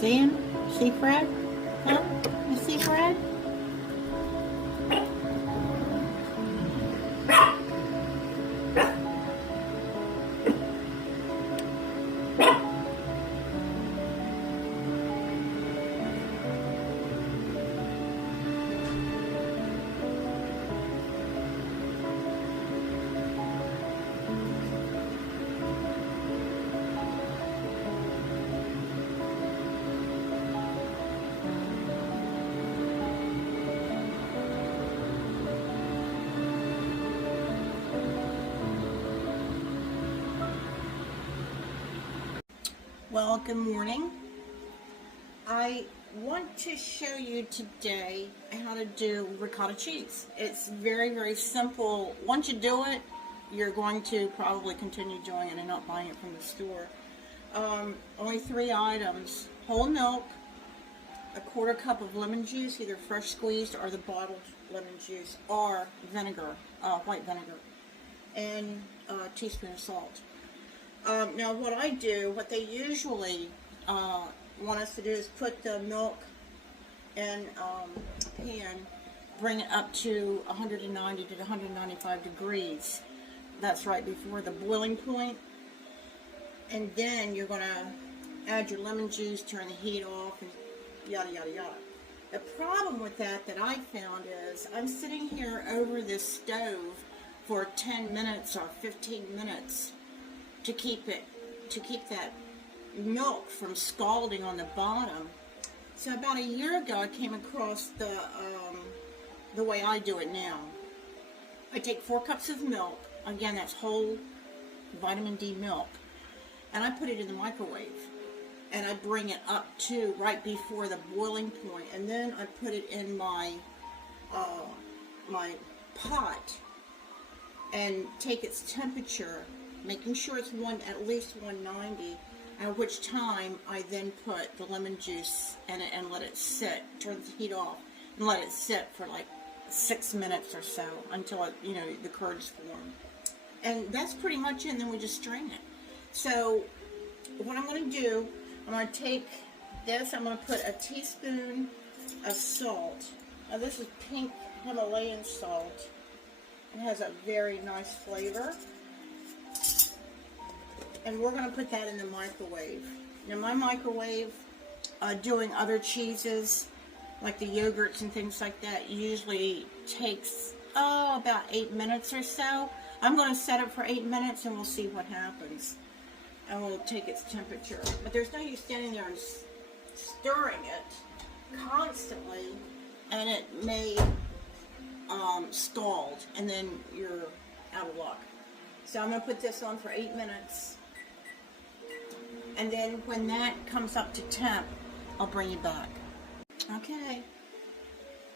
See him? See Fred? Huh? You see Fred? Well, good morning. I want to show you today how to do ricotta cheese. It's very, very simple. Once you do it, you're going to probably continue doing it and not buying it from the store. Only 3 items: whole milk, a 1/4 cup of lemon juice, either fresh squeezed or the bottled lemon juice, or vinegar, white vinegar, and a teaspoon of salt. Now what they usually want us to do is put the milk in a pan, bring it up to 190 to 195 degrees. That's right before the boiling point. And then you're going to add your lemon juice, turn the heat off, and yada, yada, yada. The problem with that I found is I'm sitting here over this stove for 10 minutes or 15 minutes to keep that milk from scalding on the bottom. So about a year ago, I came across the way I do it now. I take 4 cups of milk. Again, that's whole vitamin D milk, and I put it in the microwave, and I bring it up to right before the boiling point, and then I put it in my my pot and take its temperature, making sure it's at least 190, at which time I then put the lemon juice in it and let it sit, turn the heat off, and let it sit for like 6 minutes or so until it, the curds form. And that's pretty much it, and then we just strain it. So what I'm going to do, I'm going to take this, I'm going to put a teaspoon of salt. Now this is pink Himalayan salt. It has a very nice flavor. And we're going to put that in the microwave. Now my microwave, doing other cheeses, like the yogurts and things like that, usually takes, about 8 minutes or so. I'm going to set it for 8 minutes and we'll see what happens. And we'll take its temperature. But there's no use standing there and stirring it constantly, and it may scald, and then you're out of luck. So I'm going to put this on for 8 minutes. And then when that comes up to temp, I'll bring you back. Okay.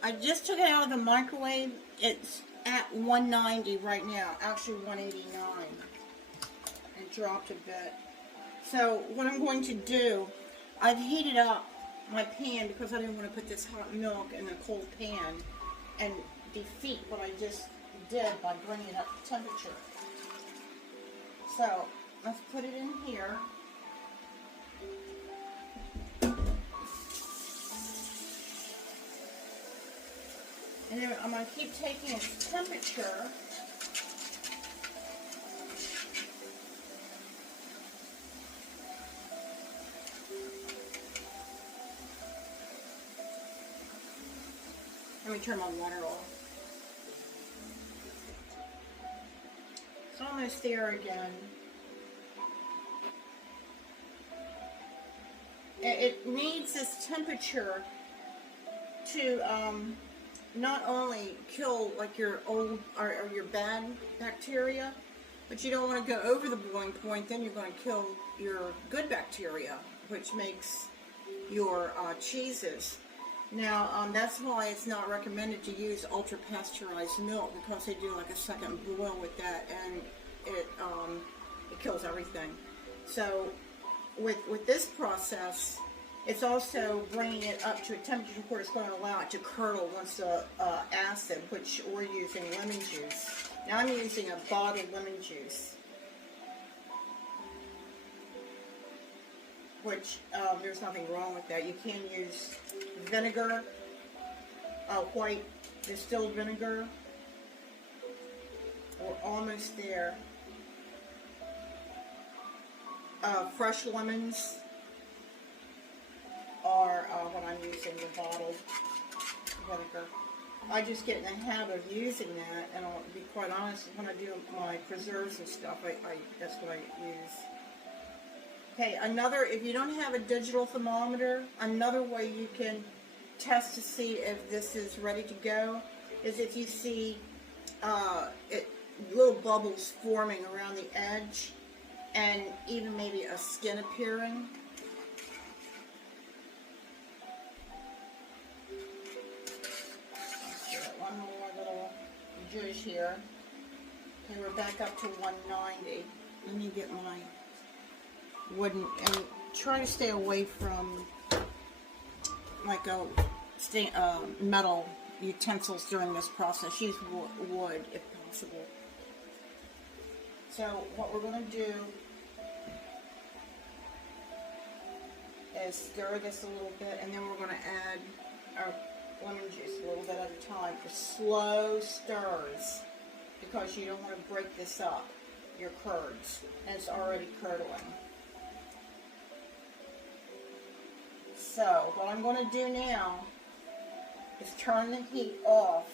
I just took it out of the microwave. It's at 190 right now. Actually 189. It dropped a bit. So what I'm going to do, I've heated up my pan because I didn't want to put this hot milk in a cold pan and defeat what I just did by bringing it up to temperature. So let's put it in here. And then I'm going to keep taking its temperature. Let me turn my water off. It's almost there again. It needs this temperature to not only kill like your old or your bad bacteria, but you don't want to go over the boiling point. Then you're going to kill your good bacteria, which makes your cheeses. Now, that's why it's not recommended to use ultra pasteurized milk, because they do like a second boil with that, and it kills everything. So with this process, it's also bringing it up to a temperature where it's going to allow it to curdle once the acid, which we're using lemon juice. Now I'm using a bottled lemon juice. which there's nothing wrong with that. You can use vinegar, white distilled vinegar. We're almost there. Fresh lemons are what I'm using, the bottled vinegar. I just get in the habit of using that, and I'll be quite honest, when I do my preserves and stuff, that's what I use. Okay, if you don't have a digital thermometer, another way you can test to see if this is ready to go is if you see little bubbles forming around the edge and even maybe a skin appearing. One more little juice here. Okay, we're back up to 190. Let me get my wooden, and try to stay away from like metal utensils during this process. Use wood if possible. So what we're going to do is stir this a little bit, and then we're going to add our lemon juice a little bit at a time for slow stirs, because you don't want to break this up, your curds, and it's already curdling. So what I'm going to do now is turn the heat off,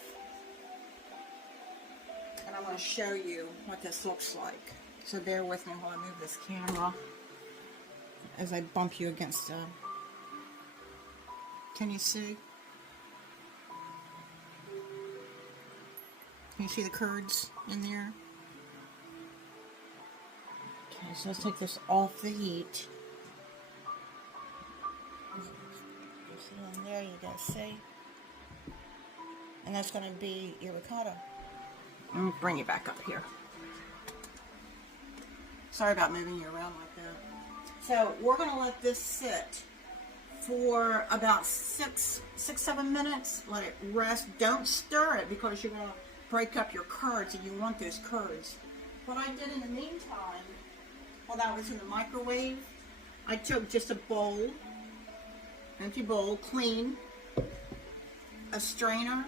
and I'm going to show you what this looks like. So bear with me while I move this camera as I bump you against can you see? Can you see the curds in there? Okay, so let's take this off the heat. In there, you guys see? And that's going to be your ricotta. Let me bring you back up here. Sorry about moving you around like that. So we're going to let this sit for about 6-7 minutes. Let it rest. Don't stir it, because you're going to break up your curds, and you want those curds. What I did in the meantime, while that was in the microwave, I took just a bowl, empty bowl, clean, a strainer,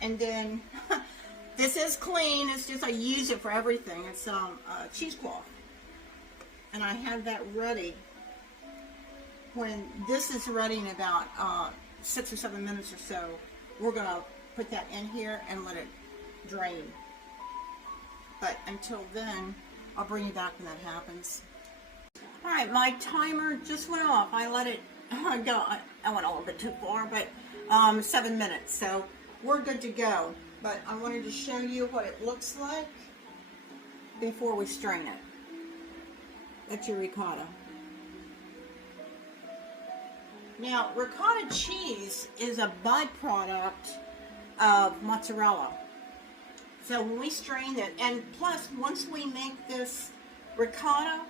and then this is clean. It's just I use it for everything. It's a cheesecloth, and I have that ready. When this is ready in about 6 or 7 minutes or so, we're gonna put that in here and let it drain. But until then, I'll bring you back when that happens. Alright, my timer just went off. I let it go. I went a little bit too far, but 7 minutes, so we're good to go. But I wanted to show you what it looks like before we strain it. That's your ricotta. Now, ricotta cheese is a byproduct of mozzarella. So when we strain it, and plus once we make this ricotta,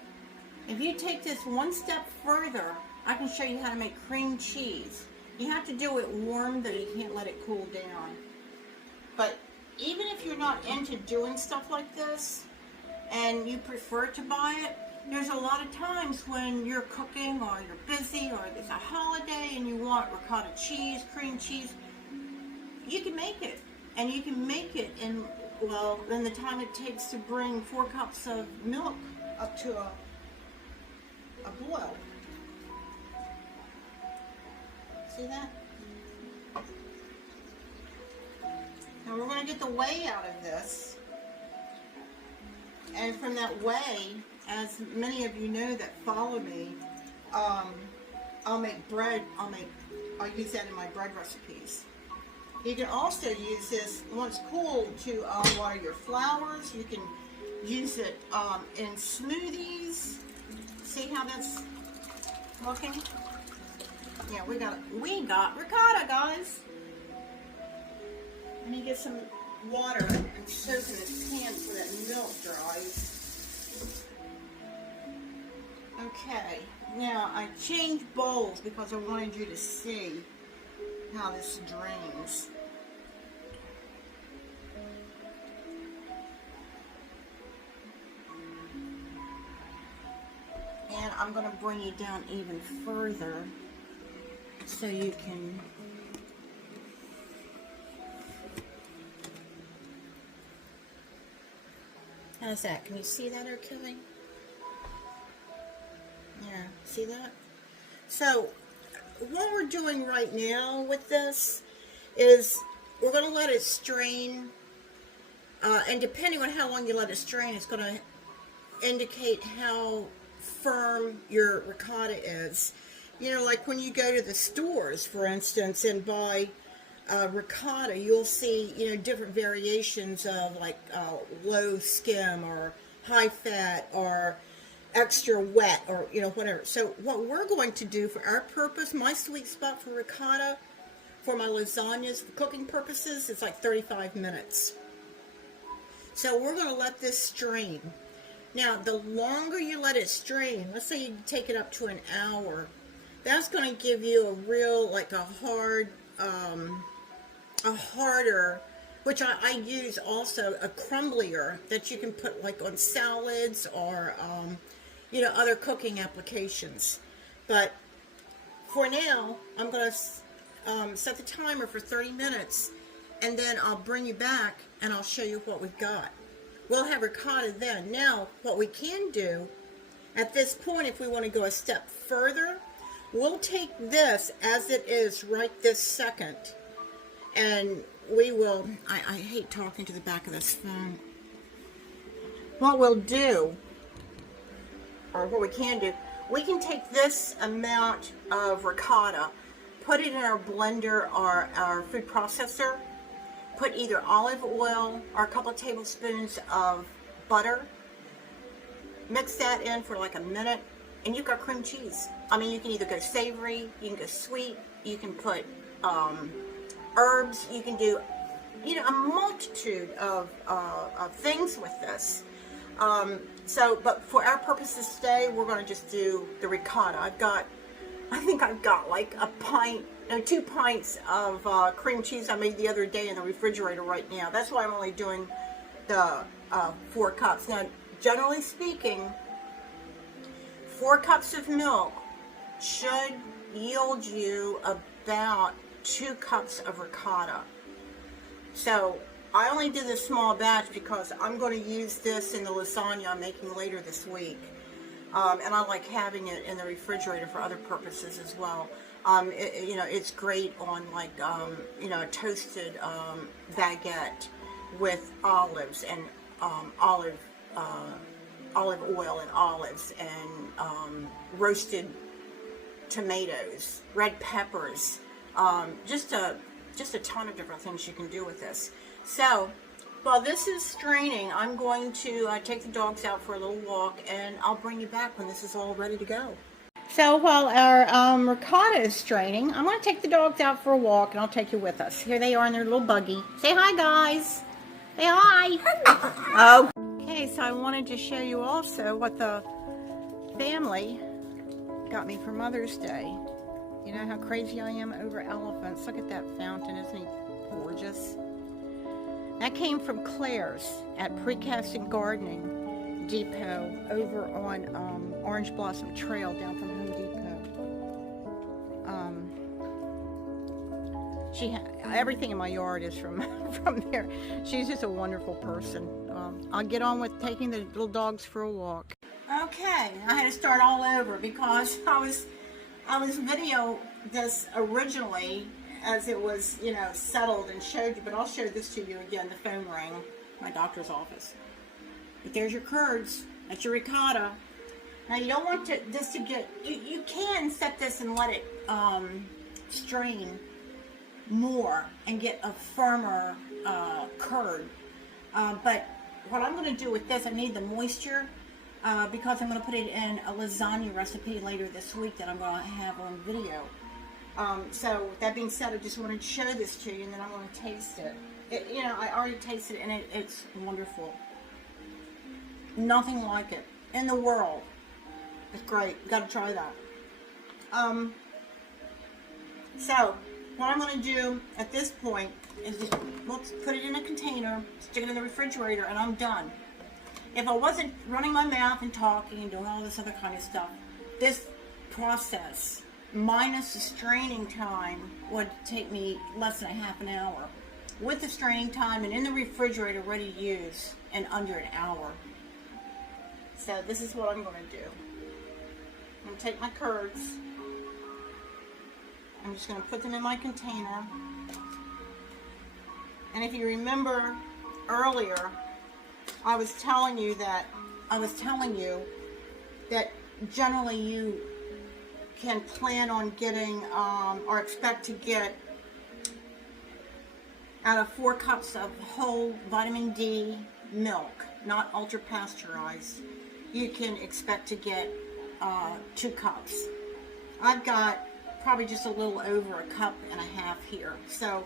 if you take this one step further, I can show you how to make cream cheese. You have to do it warm, though you can't let it cool down. But even if you're not into doing stuff like this, and you prefer to buy it, there's a lot of times when you're cooking, or you're busy, or there's a holiday and you want ricotta cheese, cream cheese, you can make it. And you can make it in, well, in the time it takes to bring 4 cups of milk up to a boil. See that? Now we're going to get the whey out of this. And from that whey, as many of you know that follow me, I'll make bread. I'll use that in my bread recipes. You can also use this once cooled to water your flowers. You can use it in smoothies. See how that's looking? Yeah, we got ricotta, guys. Let me get some water and soak in this pan so that milk dries. Okay, now I changed bowls because I wanted you to see how this drains. And I'm going to bring you down even further so you can... How's that? Can you see that okay? Yeah, see that? So, what we're doing right now with this is we're going to let it strain, and depending on how long you let it strain, it's going to indicate how firm your ricotta is. You know, like when you go to the stores, for instance, and buy ricotta, you'll see, you know, different variations of like low skim or high fat or extra wet or, you know, whatever. So what we're going to do for our purpose, my sweet spot for ricotta, for my lasagnas, for cooking purposes, it's like 35 minutes. So we're going to let this strain. Now, the longer you let it strain, let's say you take it up to an hour, that's going to give you a real, like a harder, which I use also, a crumblier that you can put like on salads or, you know, other cooking applications. But for now, I'm going to set the timer for 30 minutes, and then I'll bring you back and I'll show you what we've got. We'll have ricotta then. Now, what we can do at this point, if we want to go a step further, we'll take this as it is right this second, and we will, I hate talking to the back of this phone. What we'll do, or what we can do, we can take this amount of ricotta, put it in our blender or our food processor, put either olive oil or a couple of tablespoons of butter, mix that in for like a minute, and you've got cream cheese. I mean, you can either go savory, you can go sweet, you can put herbs, you can do, you know, a multitude of things with this. But for our purposes today, we're going to just do the ricotta. I think I've got like a pint, no, 2 pints of cream cheese I made the other day in the refrigerator right now. That's why I'm only doing the 4 cups. Now, generally speaking, 4 cups of milk should yield you about 2 cups of ricotta. So I only did this small batch because I'm going to use this in the lasagna I'm making later this week. And I like having it in the refrigerator for other purposes as well. You know, it's great on like, you know, a toasted baguette with olives and olive oil and olives and roasted tomatoes, red peppers, just a ton of different things you can do with this. So while this is straining, I'm going to take the dogs out for a little walk, and I'll bring you back when this is all ready to go. So while our ricotta is straining, I'm going to take the dogs out for a walk, and I'll take you with us. Here they are in their little buggy. Say hi, guys. Say hi. Oh. Okay, so I wanted to show you also what the family got me for Mother's Day. You know how crazy I am over elephants. Look at that fountain. Isn't he gorgeous? That came from Claire's at Precast Gardening Depot over on Orange Blossom Trail down from Home Depot. Everything in my yard is from there. She's just a wonderful person. I'll get on with taking the little dogs for a walk. Okay, I had to start all over because I was video this originally as it was, you know, settled and showed you, but I'll show this to you again. The phone rang, my doctor's office. But there's your curds. That's your ricotta. Now you don't want this to get, you can set this and let it strain more and get a firmer curd. But what I'm going to do with this, I need the moisture because I'm going to put it in a lasagna recipe later this week that I'm going to have on video. So with that being said, I just wanted to show this to you, and then I'm going to taste it. You know, I already tasted it, and it's wonderful. Nothing like it in the world. It's great. You got to try that. So what I'm going to do at this point is just put it in a container, stick it in the refrigerator, and I'm done. If I wasn't running my mouth and talking and doing all this other kind of stuff, This process, minus the straining time, would take me less than a half an hour. With the straining time and in the refrigerator ready to use in under an hour. So this is what I'm going to do. I'm going to take my curds. I'm just going to put them in my container. And if you remember earlier, I was telling you that generally you can plan on getting or expect to get out of 4 cups of whole vitamin D milk, not ultra pasteurized, you can expect to get 2 cups. I've got probably just a little over a cup and a half here. So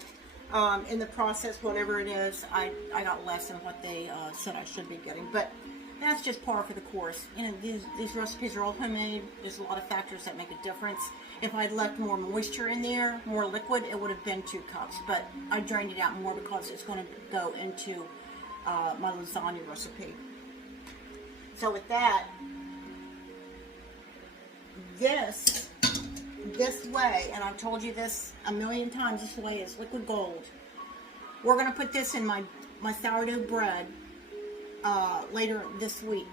in the process, whatever it is, I got less than what they said I should be getting. But that's just par for the course. You know, these recipes are all homemade. There's a lot of factors that make a difference. If I'd left more moisture in there, more liquid, it would have been 2 cups. But I drained it out more because it's going to go into my lasagna recipe. So with that, this way, and I've told you this a million times, this way is liquid gold. We're going to put this in my sourdough bread later this week.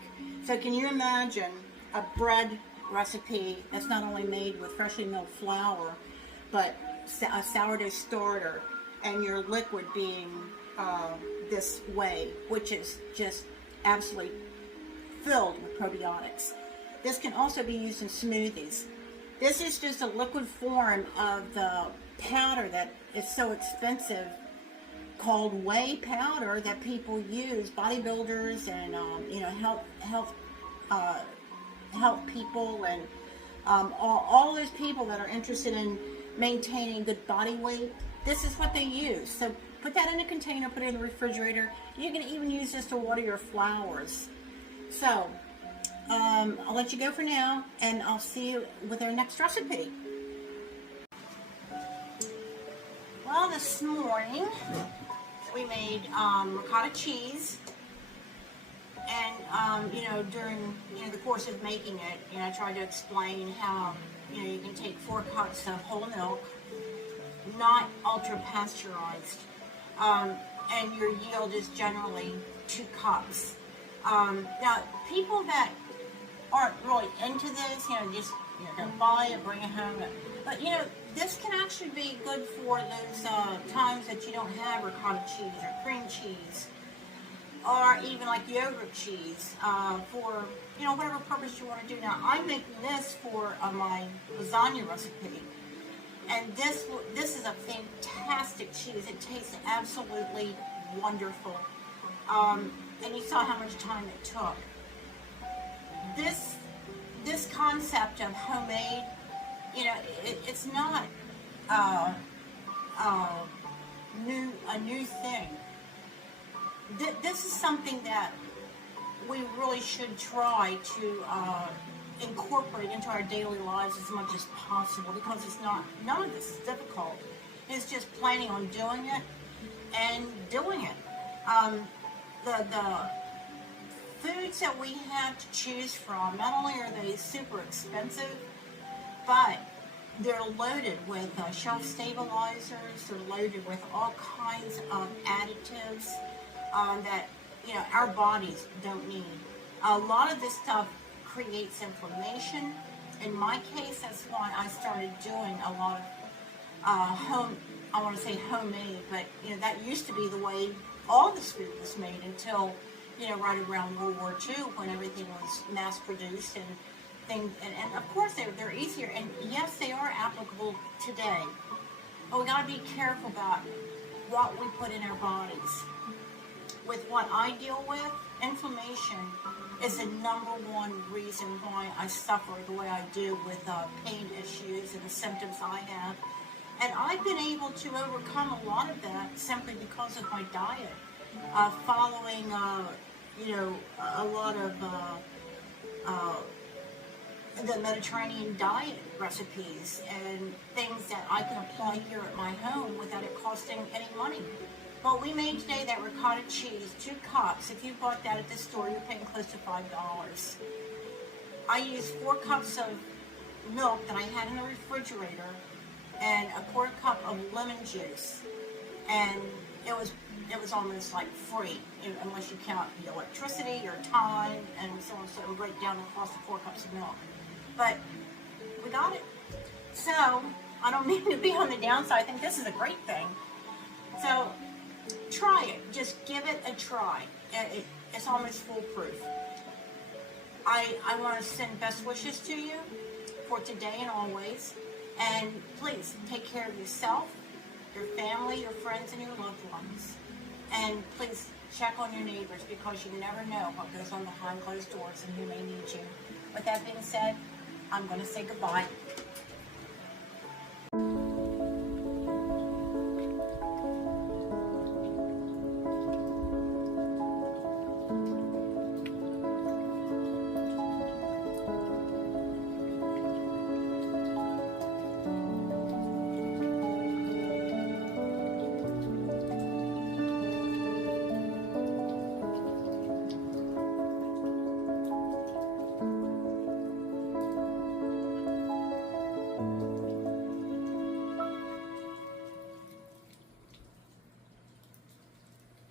So can you imagine a bread recipe that's not only made with freshly milled flour, but a sourdough starter, and your liquid being this way, which is just absolutely filled with probiotics. This can also be used in smoothies. This is just a liquid form of the powder that is so expensive, called whey powder, that people use, bodybuilders and health people, and all those people that are interested in maintaining good body weight. This is what they use. So put that in a container, put it in the refrigerator. You can even use this to water your flowers. So I'll let you go for now, and I'll see you with our next recipe. Well, this morning we made ricotta cheese, and during the course of making it, I tried to explain how you can take 4 cups of whole milk, not ultra pasteurized, and your yield is generally 2 cups. Now, people that aren't really into this, just gonna buy it, bring it home, but this can actually be good for those times that you don't have ricotta cheese or cream cheese, or even like yogurt cheese, for whatever purpose you want to do. Now, I'm making this for my lasagna recipe, and this is a fantastic cheese. It tastes absolutely wonderful, and you saw how much time it took. This concept of homemade, it's not a new thing. This is something that we really should try to incorporate into our daily lives as much as possible, because none of this is difficult. It's just planning on doing it and doing it. The foods that we have to choose from, not only are they super expensive, but they're loaded with shelf stabilizers. They're loaded with all kinds of additives that our bodies don't need. A lot of this stuff creates inflammation. In my case, that's why I started doing a lot of I want to say homemade, but that used to be the way all this food was made until right around World War II, when everything was mass produced and things, and of course they're easier, and yes, they are applicable today, but we got to be careful about what we put in our bodies. With what I deal with, inflammation is the #1 reason why I suffer the way I do with pain issues and the symptoms I have. And I've been able to overcome a lot of that simply because of my diet, following a lot of the Mediterranean diet recipes and things that I can apply here at my home without it costing any money. Well, we made today that ricotta cheese, 2 cups. If you bought that at the store, you're paying close to $5. I used 4 cups of milk that I had in the refrigerator and a quarter cup of lemon juice, and it was almost like free, unless you count the electricity or time and so on, so it would break down across the 4 cups of milk. But we got it. So I don't mean to be on the downside. I think this is a great thing. So try it. Just give it a try. It's almost foolproof. I want to send best wishes to you for today and always. And please take care of yourself, your family, your friends, and your loved ones. And please check on your neighbors, because you never know what goes on behind closed doors and who may need you. With that being said, I'm going to say goodbye.